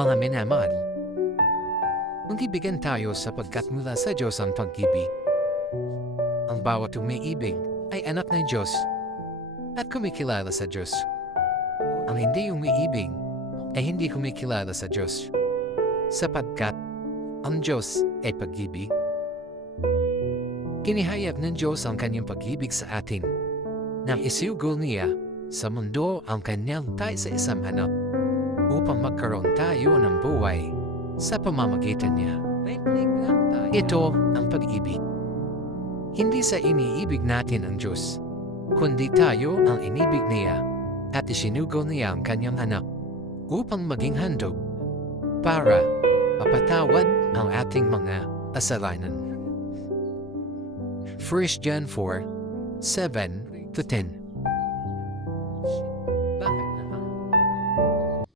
Mga minamahal, mag-ibigan tayo sapagkat mula sa Diyos ang pag-ibig. Ang bawat umiibig ay anak ng Diyos at kumikilala sa Diyos. Ang hindi umiibig ay hindi kumikilala sa Diyos, sapagkat ang Diyos ay pag-ibig. Kinihayag ng Diyos ang kanyang pag-ibig sa atin nang isinugol niya sa mundo ang kanyang sa isang anak upang magkaroon tayo ng buhay sa pamamagitan niya. Ito ang pag-ibig. Hindi sa iniibig natin ang Diyos, kundi tayo ang inibig niya at isinugol niya ang kanyang anak upang maging handog para mapatawad ang ating mga kasalanan. 1 John 4:7-10